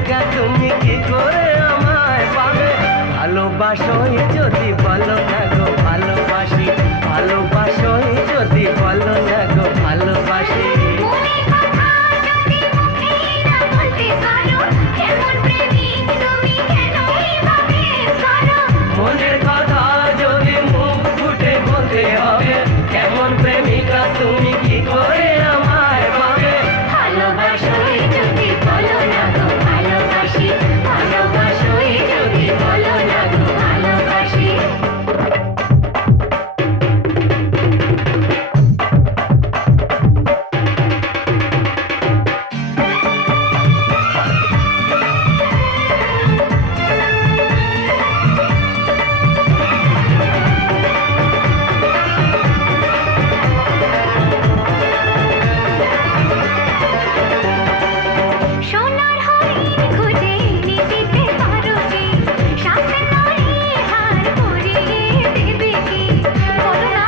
প্রেমিকা তুমি কি করে আমায় পাবে? ভালোবাসোই যদি বলো না গো ভালোবাসি, ভালোবাসোই যদি বলো না গো ভালোবাসি। মনের কথা যদি মুখ ফুটে বলতে হবে, কেমন প্রেমিকা তুমি কি করে আমায় পাবে? ভালোবাসোই যদি বলো না গো ভালোবাসি, ভালোবাসোই যদি বলো না গো ভালোবাসি। সোনার হরিণ খুঁজে এনে দিতে পারো কি? সাথে নড়ে হার পরিয়ে দেবে কি? বলো না।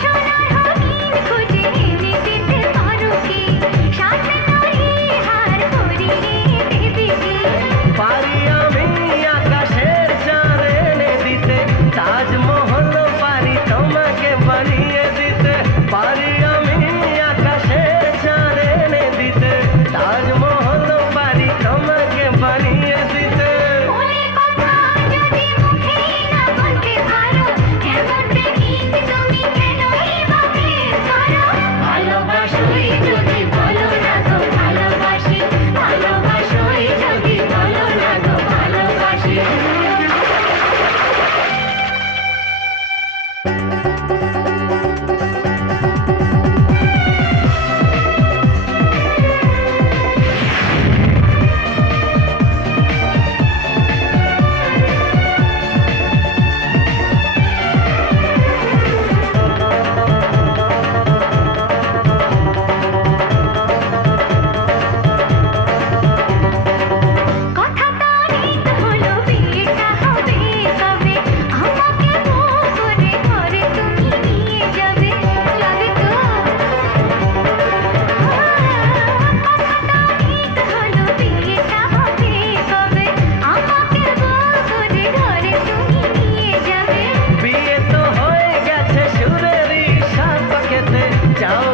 সোনার হরিণ খুঁজে এনে দিতে পারো কি? সাথে নড়ে হার পরিয়ে দেবে কি? পারি আমি আকাশের চাঁদ এনে দিতে, তাজমহল পারি তোমাকে বানিয়ে দিতে। পারি আমি আকাশের চাঁদ এনে দিতে, তাজমহল পারি তোমাকে বানিয়ে দিতে। মনের কথা যদি মুখে না বলতে পারো, এমন প্রেমিক তুমি কেনই বা প্রেম করো? ভালোবাসোই যদি বলো না গো ভালোবাসি, ভালোবাসোই যদি বলো না গো ভালোবাসি। কথা তো অনেক হলো, বিয়েটা হবে কবে? আমাকে বউ করে ঘরে তুমি নিয়ে যাবে, যাবে তো? কথা তো অনেক হলো, বিয়েটা হবে কবে? আমাকে বউ করে ঘরে তুমি নিয়ে যাবে। বিয়ে তো হয়ে গেছে সুরেরই সাত পাকেতে, যাও